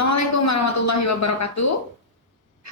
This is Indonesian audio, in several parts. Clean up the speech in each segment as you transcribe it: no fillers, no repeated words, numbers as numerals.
Assalamualaikum warahmatullahi wabarakatuh.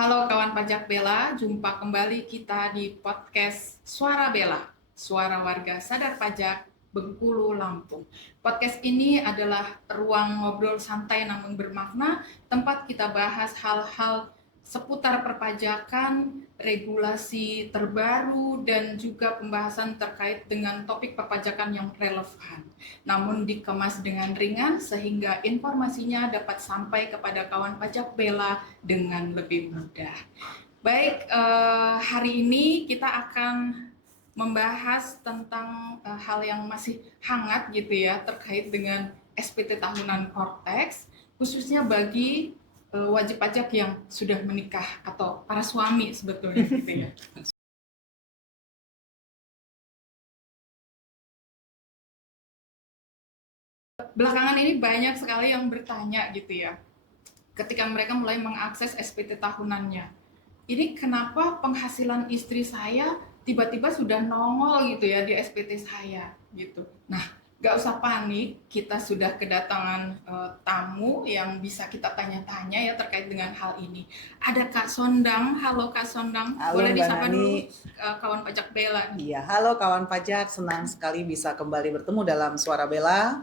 Halo kawan pajak Bella, jumpa kembali kita di podcast Suara Bella, Suara Warga Sadar Pajak Bengkulu, Lampung. Podcast ini adalah ruang ngobrol santai namun bermakna, tempat kita bahas hal-hal seputar perpajakan, regulasi terbaru, dan juga pembahasan terkait dengan topik perpajakan yang relevan. Namun dikemas dengan ringan sehingga informasinya dapat sampai kepada kawan pajak Bella dengan lebih mudah. Baik, hari ini kita akan membahas tentang hal yang masih hangat gitu ya, terkait dengan SPT tahunan Kortex, khususnya bagi wajib pajak yang sudah menikah atau para suami sebetulnya gitu ya. Belakangan ini banyak sekali yang bertanya gitu ya, ketika mereka mulai mengakses SPT tahunannya. Ini kenapa penghasilan istri saya tiba-tiba sudah nongol gitu ya di SPT saya gitu. Nah, nggak usah panik, kita sudah kedatangan tamu yang bisa kita tanya-tanya ya terkait dengan hal ini. Ada Kak Sondang. Halo Kak Sondang. Halo Boleh Mbak disapa Nani. dulu kawan pajak Bella. Iya, halo kawan pajak, senang sekali bisa kembali bertemu dalam Suara Bella.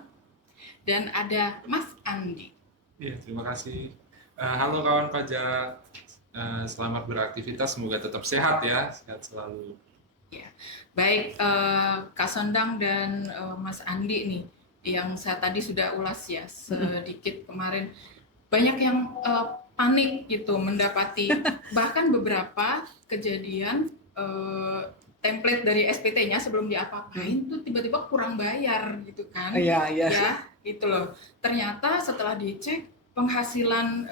Dan ada Mas Andi. Iya, terima kasih. Halo kawan pajak, selamat beraktivitas, semoga tetap sehat ya, sehat selalu. Ya, baik Kak Sondang dan Mas Andi nih, yang saya tadi sudah ulas ya sedikit kemarin, banyak yang panik gitu mendapati bahkan beberapa kejadian template dari SPT-nya sebelum diapa-apain tuh tiba-tiba kurang bayar gitu kan. Iya. Ya, gitu loh. Ternyata setelah dicek penghasilan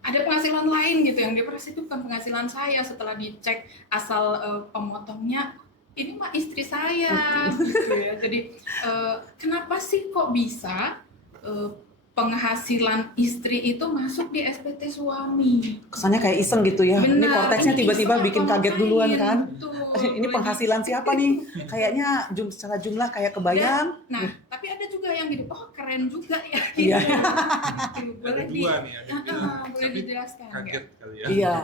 ada penghasilan lain gitu yang diperas itu bukan penghasilan saya. Setelah dicek asal pemotongnya ini mah istri saya gitu ya. Jadi kenapa sih kok bisa penghasilan istri itu masuk di SPT suami? Kesannya kayak iseng gitu ya. Benar, Ini Korteksnya ini tiba-tiba iseng bikin apa kaget ngapain? duluan kan. Betul, Ini penghasilan siapa nih? Kayaknya secara jumlah kayak kebayang. Nah, tapi ada juga yang gitu, oh keren juga ya. Iya. Gitu. Ada dua nih, ada yang bilang, Boleh tapi dijelaskan kaget kali ya. Iya,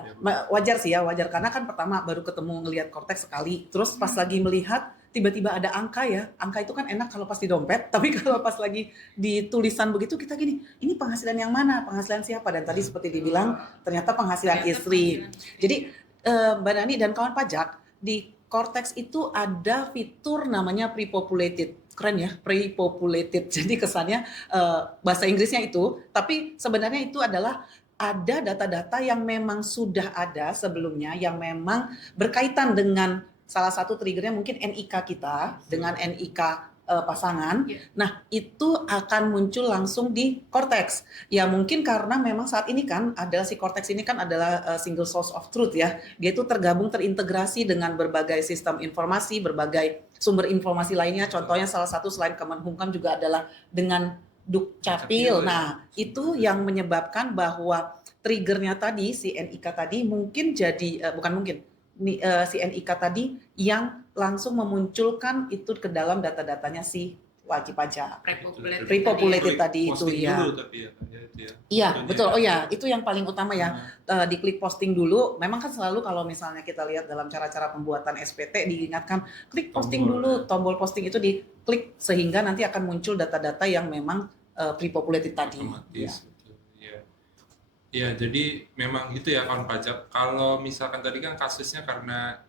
wajar sih ya, wajar. Karena kan pertama baru ketemu ngelihat Korteks sekali. Terus pas lagi melihat, tiba-tiba ada angka ya. Angka itu kan enak kalau pas di dompet, tapi kalau pas lagi di tulisan begitu kita gini, ini penghasilan yang mana? Penghasilan siapa? Dan tadi seperti dibilang, ternyata penghasilan istri. Jadi Mbak Nani dan kawan pajak, di Kortex itu ada fitur namanya pre-populated. Keren ya, pre-populated. Jadi kesannya bahasa Inggrisnya itu, tapi sebenarnya itu adalah ada data-data yang memang sudah ada sebelumnya, yang memang berkaitan dengan salah satu triggernya mungkin NIK kita dengan NIK pasangan. Nah, itu akan muncul langsung di Kortex. Ya mungkin karena memang saat ini kan adalah si Kortex ini kan adalah single source of truth ya. Dia itu tergabung terintegrasi dengan berbagai sistem informasi, berbagai sumber informasi lainnya. Contohnya salah satu selain Kemenkumham juga adalah dengan Dukcapil. Nah, itu yang menyebabkan bahwa triggernya tadi si NIK tadi mungkin jadi bukan mungkin si NIK tadi yang langsung memunculkan itu ke dalam data-datanya si wajib pajak. Pre-populated tadi itu ya. Iya, betul. Oh ya, itu yang paling utama ya. Diklik posting dulu. Memang kan selalu kalau misalnya kita lihat dalam cara-cara pembuatan SPT diingatkan klik posting dulu, tombol posting itu diklik sehingga nanti akan muncul data-data yang memang pre-populated tadi. Otomatis. Ya, jadi memang gitu ya kawan pajak. Kalau misalkan tadi kan kasusnya karena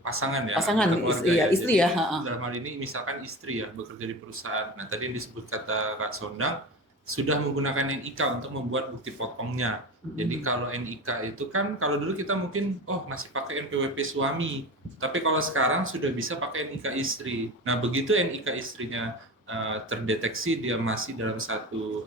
pasangan ya, keluarga istri ya. Dalam hal ini misalkan istri ya bekerja di perusahaan. Nah tadi yang disebut kata Kak Sondang sudah menggunakan NIK untuk membuat bukti potongnya. Jadi kalau NIK itu kan kalau dulu kita mungkin masih pakai NPWP suami, tapi kalau sekarang sudah bisa pakai NIK istri. Nah begitu NIK istrinya terdeteksi dia masih dalam satu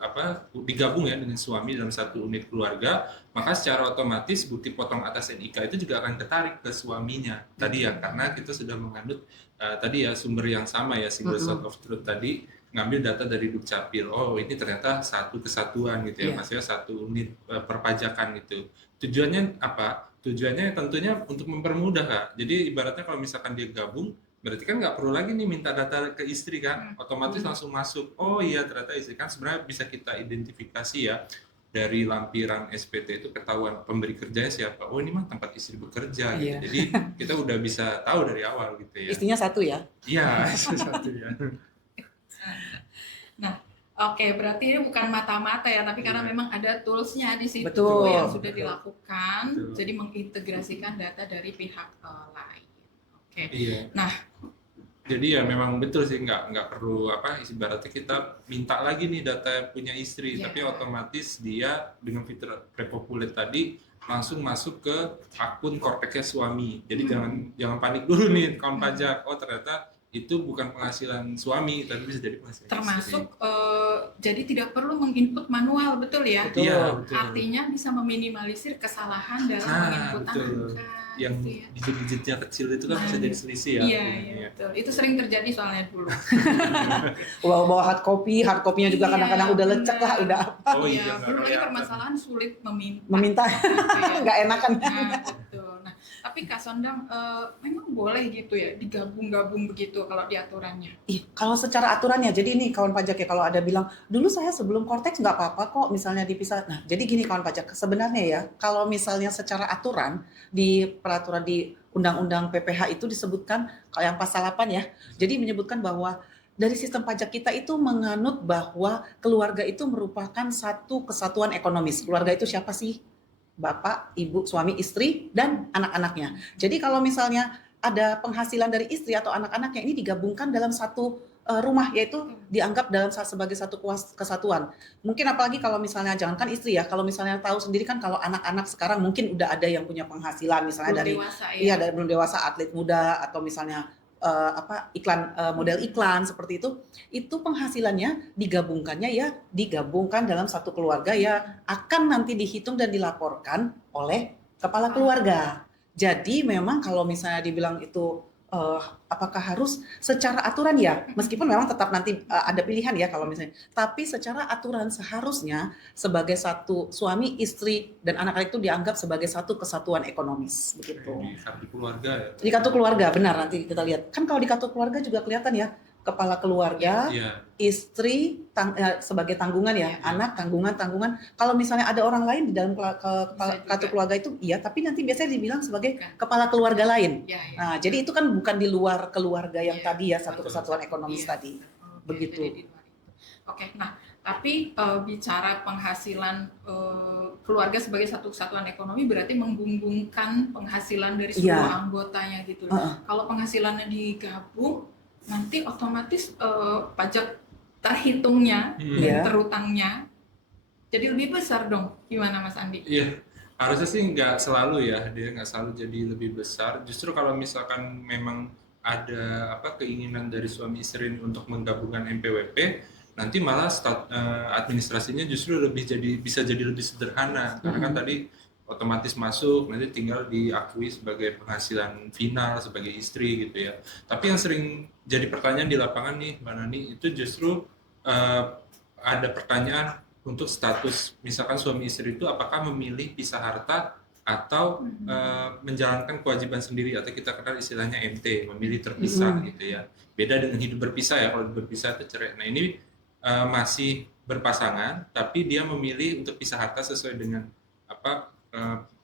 digabung ya dengan suami dalam satu unit keluarga, maka secara otomatis bukti potong atas NIK itu juga akan ketarik ke suaminya tadi ya, karena kita sudah mengandung tadi ya sumber yang sama ya, single source of truth tadi, ngambil data dari Dukcapil. Oh ini ternyata satu kesatuan gitu ya, maksudnya satu unit perpajakan gitu. Tujuannya apa? Tujuannya tentunya untuk mempermudah Kak. Jadi ibaratnya kalau misalkan dia gabung, berarti kan nggak perlu lagi nih minta data ke istri kan, otomatis langsung masuk. Oh iya ternyata istri kan sebenarnya bisa kita identifikasi ya. dari lampiran SPT itu ketahuan pemberi kerjanya siapa. Oh ini mah tempat istri bekerja gitu. Iya. Jadi kita udah bisa tahu dari awal gitu ya. Istrinya satu ya. Iya, itu satu ya. Nah, oke, berarti ini bukan mata-mata ya, tapi karena Iya. memang ada toolsnya di situ Betul. yang sudah Betul. dilakukan, Betul. jadi mengintegrasikan data dari pihak lain. Oke, Iya. Nah. Jadi ya memang betul sih, nggak perlu ibaratnya kita minta lagi nih data punya istri, Iya. tapi otomatis dia dengan fitur prepopulate tadi langsung masuk ke akun korteksnya suami. Jadi jangan panik dulu nih kawan pajak. Oh ternyata itu bukan penghasilan suami, tapi bisa jadi penghasilan termasuk istri. jadi tidak perlu menginput manual, betul ya? Betul. Iya, betul. Artinya bisa meminimalisir kesalahan dalam Nah, menginput betul. angka. Yang gitu ya. digit-digitnya kecil itu kan bisa jadi selisih ya. Iya, betul. Itu sering terjadi soalnya dulu. Bawa hard copy-nya juga Iya, kadang-kadang udah lecek lah, benar. udah apa. Oh Iya, iya, nggak belum lagi kelihatan. permasalahan sulit meminta. Meminta. Gitu ya. Nggak enakan. Nah, betul. Nah, tapi Kak Sondang, memang boleh gitu ya digabung-gabung begitu kalau di aturannya? Ih, kalau secara aturannya, jadi ini kawan pajak ya, kalau ada bilang, dulu saya sebelum Kortex nggak apa-apa kok misalnya dipisah. Nah, jadi gini kawan pajak, sebenarnya ya, kalau misalnya secara aturan, di peraturan di Undang-Undang PPH itu disebutkan, kalau yang pasal 8 ya, jadi menyebutkan bahwa dari sistem pajak kita itu menganut bahwa keluarga itu merupakan satu kesatuan ekonomis. Keluarga itu siapa sih? Bapak, ibu, suami, istri, dan anak-anaknya. Jadi kalau misalnya ada penghasilan dari istri atau anak-anaknya ini digabungkan dalam satu rumah, yaitu dianggap dalam sebagai satu kesatuan. Mungkin apalagi kalau misalnya jangankan istri ya, kalau misalnya tahu sendiri kan kalau anak-anak sekarang mungkin udah ada yang punya penghasilan misalnya Belum dari dewasa ya? iya dari belum dewasa, atlet muda, atau misalnya iklan model iklan seperti itu penghasilannya digabungkan dalam satu keluarga ya, akan nanti dihitung dan dilaporkan oleh kepala keluarga. Jadi memang kalau misalnya dibilang itu apakah harus secara aturan ya, meskipun memang tetap nanti ada pilihan ya kalau misalnya, tapi secara aturan seharusnya sebagai satu suami, istri, dan anak-anak itu dianggap sebagai satu kesatuan ekonomis begitu. Di kartu keluarga ya. Di kartu keluarga, benar, nanti kita lihat. Kan kalau di kartu keluarga juga kelihatan ya, kepala keluarga, Iya. istri sebagai tanggungan ya, anak tanggungan. Kalau misalnya ada orang lain di dalam kartu keluarga itu, iya, tapi nanti biasanya dibilang sebagai kepala keluarga lain. Ya. Nah, jadi itu kan bukan di luar keluarga yang Iya, tadi ya, satu betul. kesatuan ekonomis Iya. tadi. Oke, Begitu. jadi di luar itu. Oke, nah tapi bicara penghasilan keluarga sebagai satu kesatuan ekonomi berarti menggabungkan penghasilan dari seluruh Iya. anggotanya gitu. Heeh. Kalau penghasilannya digabung, nanti otomatis pajak terhitungnya Iya. dan terutangnya jadi lebih besar dong. Gimana Mas Andi? Iya, harusnya sih nggak selalu ya, dia nggak selalu jadi lebih besar. Justru kalau misalkan memang ada keinginan dari suami istri ini untuk menggabungkan NPWP, nanti malah administrasinya justru bisa jadi lebih sederhana. Karena kan tadi otomatis masuk, nanti tinggal diakui sebagai penghasilan final sebagai istri gitu ya. Tapi yang sering jadi pertanyaan di lapangan nih, Mbak Nani, itu justru ada pertanyaan untuk status, misalkan suami istri itu apakah memilih pisah harta atau menjalankan kewajiban sendiri, atau kita kenal istilahnya MT, memilih terpisah gitu ya. Beda dengan hidup berpisah ya, kalau berpisah itu cerai. Nah ini masih berpasangan, tapi dia memilih untuk pisah harta sesuai dengan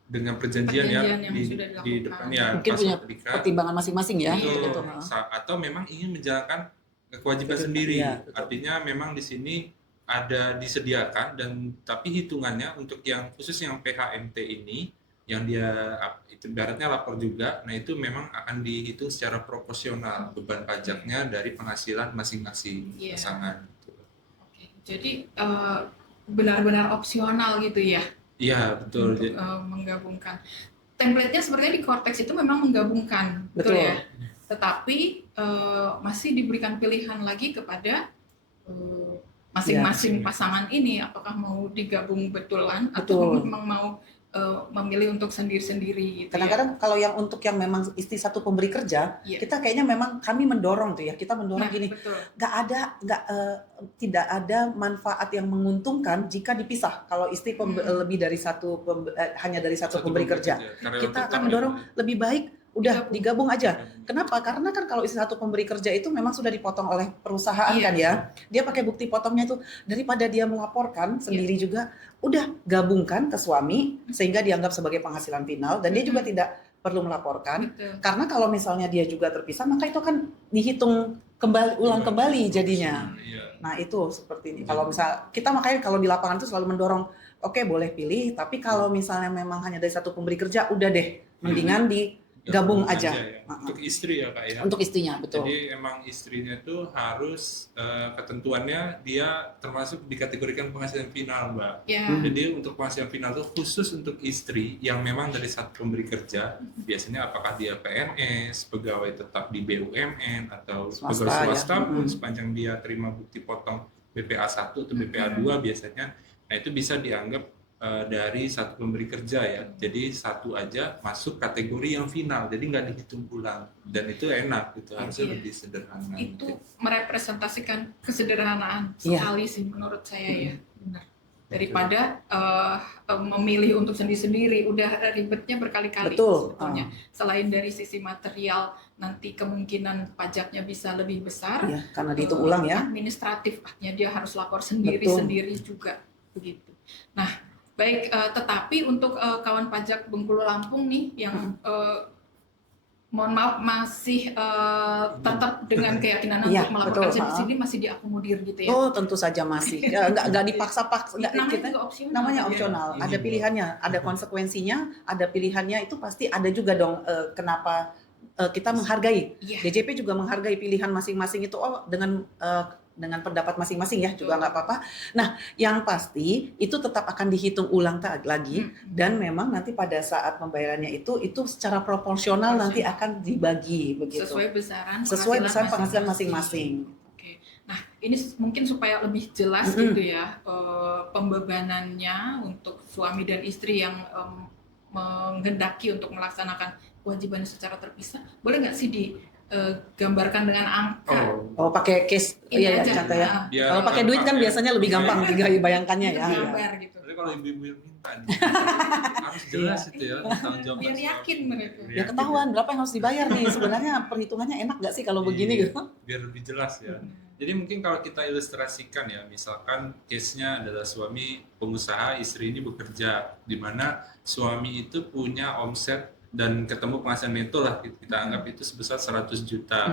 dengan perjanjian Perjanjian ya yang sudah di dilakukan. depannya Mungkin pas punya menikah. pertimbangan masing-masing ya. Betul. Gitu. Atau memang ingin menjalankan kewajiban Betul, sendiri. iya, betul. Artinya memang di sini ada disediakan, dan tapi hitungannya untuk yang khusus yang PHMT ini, yang dia itu ibaratnya lapor juga, nah itu memang akan dihitung secara proporsional beban pajaknya dari penghasilan masing-masing Iya. pasangan. Oke, jadi benar-benar opsional gitu ya Iya betul. untuk menggabungkan. Template-nya sebenarnya di Cortex itu memang menggabungkan, betul Betul. ya. Tetapi masih diberikan pilihan lagi kepada masing-masing pasangan ini, apakah mau digabung betulan atau Betul. memang mau memilih untuk sendiri-sendiri gitu. Kadang-kadang kalau yang untuk yang memang istri satu pemberi kerja, Iya. kita kayaknya memang kami mendorong tuh ya, kita mendorong gini, Betul. tidak ada manfaat yang menguntungkan jika dipisah. Kalau istri lebih dari hanya dari satu pemberi kerja, Karyawan kita tetap akan mendorong ya. lebih baik udah digabung aja. Kenapa? Karena kan kalau istri satu pemberi kerja itu memang sudah dipotong oleh perusahaan kan ya. Dia pakai bukti potongnya itu daripada dia melaporkan sendiri juga, udah gabungkan ke suami sehingga dianggap sebagai penghasilan final dan dia juga tidak perlu melaporkan. Betul. Karena kalau misalnya dia juga terpisah maka itu kan dihitung ulang kembali jadinya. Nah itu seperti ini. Kalau misal kita makanya kalau di lapangan itu selalu mendorong, oke boleh pilih, tapi kalau misalnya memang hanya dari satu pemberi kerja, udah deh, mendingan digabung aja. Ya. Untuk istri ya Kak ya. Untuk istrinya, betul. Jadi emang istrinya itu harus ketentuannya dia termasuk dikategorikan penghasilan final Mbak. Ya. Jadi untuk penghasilan final itu khusus untuk istri yang memang dari satu pemberi kerja, biasanya apakah dia PNS, pegawai tetap di BUMN atau pegawai swasta pun sepanjang dia terima bukti potong BPA 1 atau BPA 2 biasanya, nah itu bisa dianggap dari satu pemberi kerja ya. Jadi satu aja masuk kategori yang final, jadi nggak dihitung ulang dan itu enak gitu, harusnya lebih sederhana. Itu merepresentasikan kesederhanaan sekali sih menurut saya ya, benar. Daripada memilih untuk sendiri-sendiri, udah ribetnya berkali-kali sebetulnya. Selain dari sisi material, nanti kemungkinan pajaknya bisa lebih besar. Ya, karena dihitung ulang ya. Administratif, artinya dia harus lapor sendiri-sendiri juga begitu. Nah, baik, tetapi untuk kawan pajak Bengkulu Lampung nih yang mohon maaf masih tetap dengan keyakinan untuk melaporkan sendiri masih diakomodir gitu ya? Oh tentu saja masih, nggak dipaksa-paksa. Namanya opsional, ada pilihannya, ada konsekuensinya, ada pilihannya, itu pasti ada juga dong. Kenapa kita menghargai, DJP juga menghargai pilihan masing-masing itu, dengan pendapat masing-masing ya, juga nggak apa-apa. Nah, yang pasti itu tetap akan dihitung ulang lagi dan memang nanti pada saat pembayarannya itu secara proporsional nanti akan dibagi begitu. Sesuai besaran penghasilan masing-masing. Oke. Nah, ini mungkin supaya lebih jelas gitu ya, pembebanannya untuk suami dan istri yang menghendaki untuk melaksanakan kewajiban secara terpisah, boleh nggak sih gambarkan dengan angka? Oh pakai case ya contoh ya. Kalau pakai duit kan biasanya lebih gampang bayangkannya ya. Gambar gitu. Tapi kalau ibu-ibu yang minta harus jelas itu ya, tanggung jawab. Biar yakin mereka. Ya ketahuan berapa yang harus dibayar nih. Sebenarnya perhitungannya enak nggak sih kalau begini gitu? Biar lebih jelas ya. Jadi mungkin kalau kita ilustrasikan ya, misalkan case-nya adalah suami pengusaha, istri ini bekerja, di mana suami itu punya omset dan ketemu penghasilan neto lah, kita anggap itu sebesar 100 juta.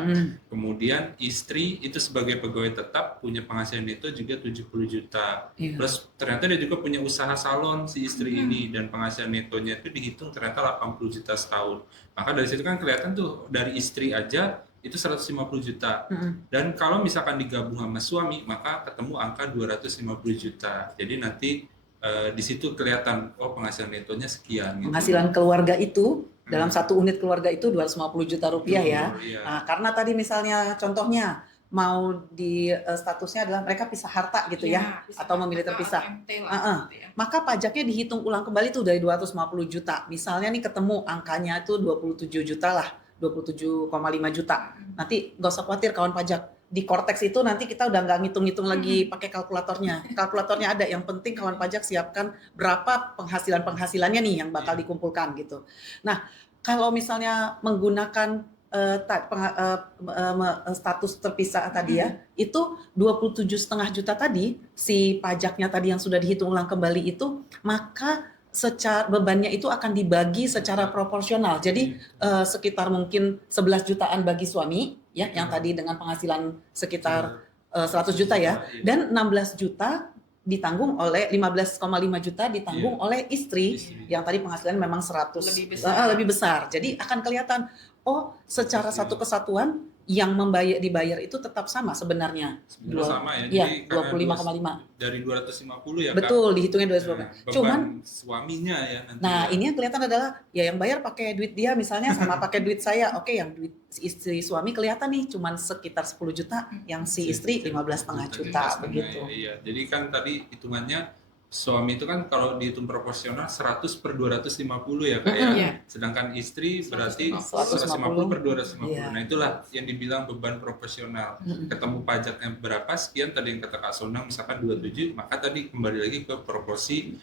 Kemudian istri itu sebagai pegawai tetap punya penghasilan neto juga 70 juta. Terus ternyata dia juga punya usaha salon si istri ini dan penghasilan netonya itu dihitung ternyata 80 juta setahun. Maka dari situ kan kelihatan tuh dari istri aja itu 150 juta. Dan kalau misalkan digabung sama suami maka ketemu angka 250 juta. Jadi nanti di situ kelihatan penghasilan netonya sekian gitu. Penghasilan keluarga itu dalam satu unit keluarga itu 250 juta rupiah ya. Nah, karena tadi misalnya contohnya mau di statusnya adalah mereka pisah harta gitu ya atau memilih terpisah. Maka pajaknya dihitung ulang kembali tuh dari 250 juta. Misalnya nih ketemu angkanya itu 27 juta lah, 27,5 juta. Nanti nggak usah khawatir kawan pajak. Di Cortex itu nanti kita udah nggak ngitung-ngitung lagi pakai kalkulatornya. Kalkulatornya ada, yang penting kawan pajak siapkan berapa penghasilannya nih yang bakal dikumpulkan gitu. Nah, kalau misalnya menggunakan status terpisah tadi ya, itu 27,5 juta tadi, si pajaknya tadi yang sudah dihitung ulang kembali itu, maka secara bebannya itu akan dibagi secara proporsional. Jadi sekitar mungkin 11 jutaan bagi suami ya, yang tadi dengan penghasilan sekitar 100 juta ya, dan 16 juta ditanggung oleh 15,5 juta ditanggung oleh istri yang tadi penghasilan memang 100 lebih besar. Jadi akan kelihatan secara satu kesatuan yang dibayar itu tetap sama sebenarnya. Sama ya. Jadi 25,5. Dari 250 ya, betul, Kak? dihitungnya 250. Cuman suaminya ya nanti. Nah, ini yang kelihatan adalah yang bayar pakai duit dia misalnya sama pakai duit saya. Oke, yang duit istri suami kelihatan nih cuman sekitar 10 juta, yang si istri 15,5 juta begitu. Iya. Jadi kan tadi hitungannya suami itu kan kalau dihitung proporsional 100 per 250 ya Kak ya. Sedangkan istri berarti 150 per 250. Nah itulah yang dibilang beban proporsional. Ketemu pajaknya berapa sekian tadi yang kata Kak Sonang misalkan 27, maka tadi kembali lagi ke proporsi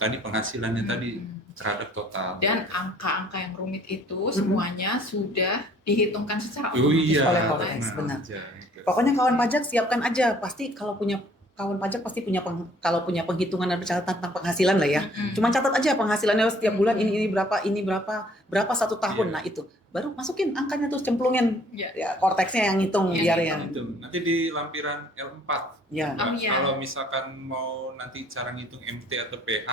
tadi penghasilannya tadi Mm-mm. terhadap total. Dan angka-angka yang rumit itu semuanya sudah dihitungkan secara Oh otomatis iya, oleh oleh Korex, ASN. benar. aja. Pokoknya kawan pajak siapkan aja, pasti kalau punya kawan pajak pasti punya kalau punya penghitungan dan pencatatan tentang penghasilan lah ya. Mm-mm. Cuma catat aja penghasilannya setiap bulan Mm-mm. ini berapa satu tahun. Iya. Nah itu baru masukin angkanya tuh cemplungin Ya. ya Korteksnya yang ngitung Yang biar ngitung. yang Itu nanti di lampiran L4. ya. Oh, iya. Kalau misalkan mau nanti cara ngitung MT atau PH,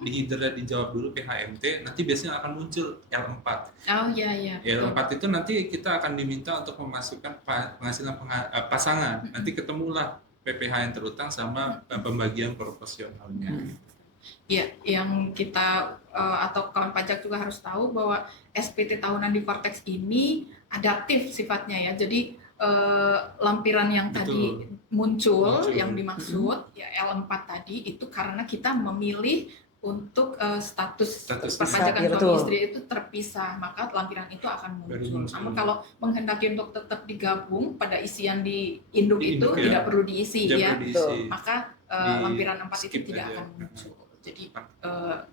di header dijawab dulu PH MT, nanti biasanya akan muncul L4. Oh iya iya. L4 itu nanti kita akan diminta untuk memasukkan penghasilan pasangan. Nanti ketemulah PPh yang terutang sama pembagian proporsionalnya. Iya, yang kita atau kawan pajak juga harus tahu bahwa SPT tahunan di Kortex ini adaptif sifatnya ya. Jadi lampiran yang tadi muncul yang dimaksud ya L4 tadi itu karena kita memilih untuk status perpajakan iya, suami betul. istri itu terpisah, maka lampiran itu akan Baru muncul. muncul. Namun kalau menghendaki untuk tetap digabung pada isian di induk Di itu induk, ya. tidak perlu diisi Jangan ya, diisi. maka Di lampiran 4 itu skip tidak aja. akan muncul. Jadi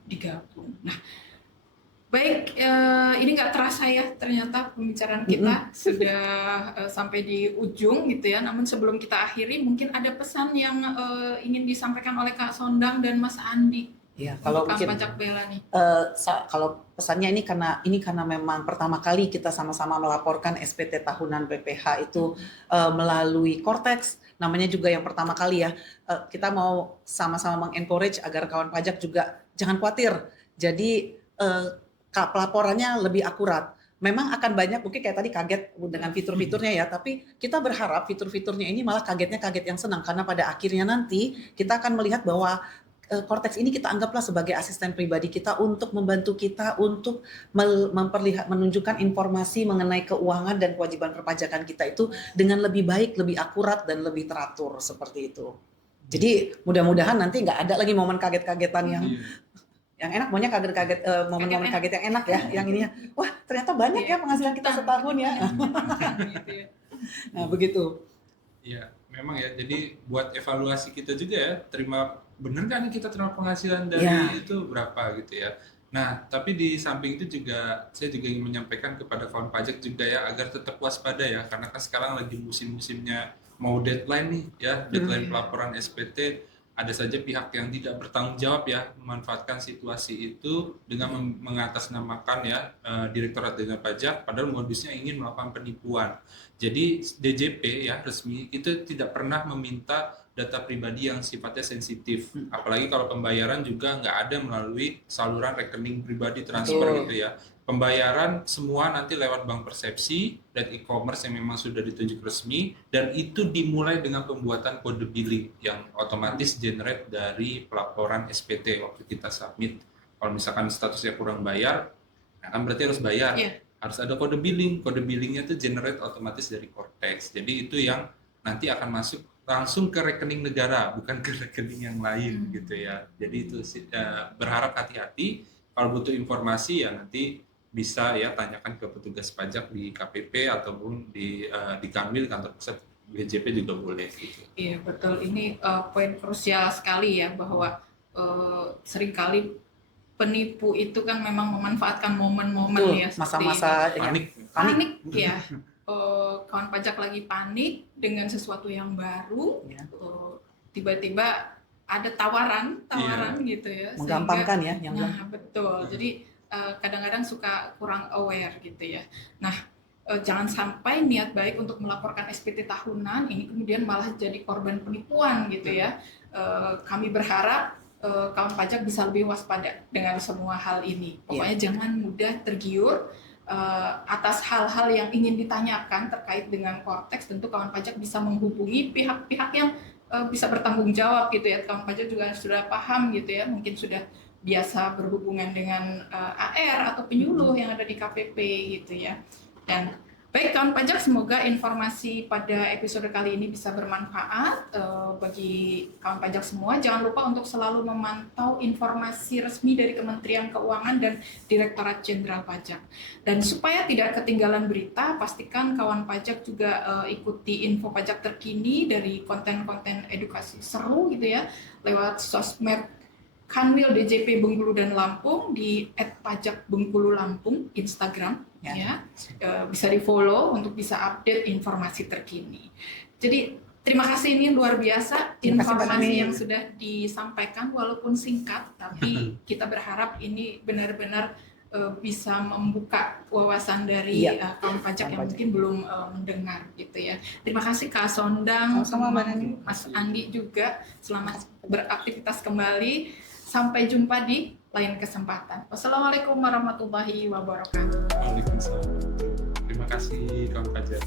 digabung. Nah, baik, ini nggak terasa ya ternyata pembicaraan kita sudah sampai di ujung gitu ya. Namun sebelum kita akhiri, mungkin ada pesan yang ingin disampaikan oleh Kak Sondang dan Mas Andi. Ya, kalau Kak mungkin Pajak Bella nih. kalau pesannya ini karena memang pertama kali kita sama-sama melaporkan SPT tahunan PPh itu melalui Kortex, namanya juga yang pertama kali ya. Kita mau sama-sama mengencourage agar kawan pajak juga jangan khawatir. Jadi pelaporannya lebih akurat. Memang akan banyak mungkin kayak tadi kaget dengan fitur-fiturnya ya, tapi kita berharap fitur-fiturnya ini malah kaget yang senang karena pada akhirnya nanti kita akan melihat bahwa Kortex ini kita anggaplah sebagai asisten pribadi kita untuk membantu kita untuk menunjukkan informasi mengenai keuangan dan kewajiban perpajakan kita itu dengan lebih baik, lebih akurat dan lebih teratur seperti itu. Jadi mudah-mudahan nanti nggak ada lagi momen kaget-kagetan yang enak, maunya momen-momen kaget yang enak ya, yang ininya wah ternyata banyak ya penghasilan kita setahun ya. Nah begitu. Iya, memang ya. Jadi buat evaluasi kita juga ya, bener kan kita terima penghasilan dari itu berapa gitu ya. Nah, tapi di samping itu juga saya juga ingin menyampaikan kepada kawan pajak juga ya agar tetap waspada ya, karena kan sekarang lagi musim-musimnya mau deadline nih ya, deadline pelaporan SPT. Ada saja pihak yang tidak bertanggung jawab ya memanfaatkan situasi itu dengan mengatasnamakan ya Direktorat Jenderal Pajak, padahal modusnya ingin melakukan penipuan. Jadi DJP ya resmi itu tidak pernah meminta data pribadi yang sifatnya sensitif, apalagi kalau pembayaran juga nggak ada melalui saluran rekening pribadi transfer gitu ya. Pembayaran semua nanti lewat bank persepsi dan e-commerce yang memang sudah ditunjuk resmi, dan itu dimulai dengan pembuatan kode billing yang otomatis generate dari pelaporan SPT waktu kita submit. Kalau misalkan statusnya kurang bayar, kan berarti harus bayar. Harus ada kode billing. Kode billingnya itu generate otomatis dari Kortex. Jadi itu yang nanti akan masuk langsung ke rekening negara, bukan ke rekening yang lain gitu ya. Jadi itu berharap hati-hati. Kalau butuh informasi ya nanti bisa ya tanyakan ke petugas pajak di KPP ataupun di Kanwil kantor pusat BJP juga boleh gitu. Iya betul, ini poin krusial sekali ya bahwa seringkali penipu itu kan memang memanfaatkan momen-momen ya masa-masa panik ya. Kawan pajak lagi panik dengan sesuatu yang baru, tiba-tiba ada tawaran gitu ya, menggampangkan ya yang betul. Jadi kadang-kadang suka kurang aware gitu ya. Nah, jangan sampai niat baik untuk melaporkan SPT tahunan ini kemudian malah jadi korban penipuan gitu ya. Kami berharap kawan pajak bisa lebih waspada dengan semua hal ini. Pokoknya jangan mudah tergiur atas hal-hal yang ingin ditanyakan terkait dengan Kortex. Tentu kawan pajak bisa menghubungi pihak-pihak yang bisa bertanggung jawab gitu ya. Kawan pajak juga sudah paham gitu ya, mungkin sudah biasa berhubungan dengan AR atau penyuluh yang ada di KPP gitu ya. Dan baik kawan pajak, semoga informasi pada episode kali ini bisa bermanfaat bagi kawan pajak semua. Jangan lupa untuk selalu memantau informasi resmi dari Kementerian Keuangan dan Direktorat Jenderal Pajak. Dan supaya tidak ketinggalan berita, pastikan kawan pajak juga ikuti info pajak terkini dari konten-konten edukasi seru gitu ya lewat sosmed Kanwil DJP Bengkulu dan Lampung di @pajakbengkululampung Instagram ya. Bisa di-follow untuk bisa update informasi terkini. Jadi terima kasih, ini luar biasa Terima kasih, Mbak informasi Nani. yang sudah disampaikan walaupun singkat, tapi kita berharap ini benar-benar bisa membuka wawasan dari kawan pajak yang mungkin belum mendengar gitu ya. Terima kasih Kak Sondang, Sama-sama, Mbak Nani. Mas Andi juga. Selamat beraktivitas kembali. Sampai jumpa di lain kesempatan. Wassalamualaikum warahmatullahi wabarakatuh. Waalaikumsalam. Terima kasih kawan pajak.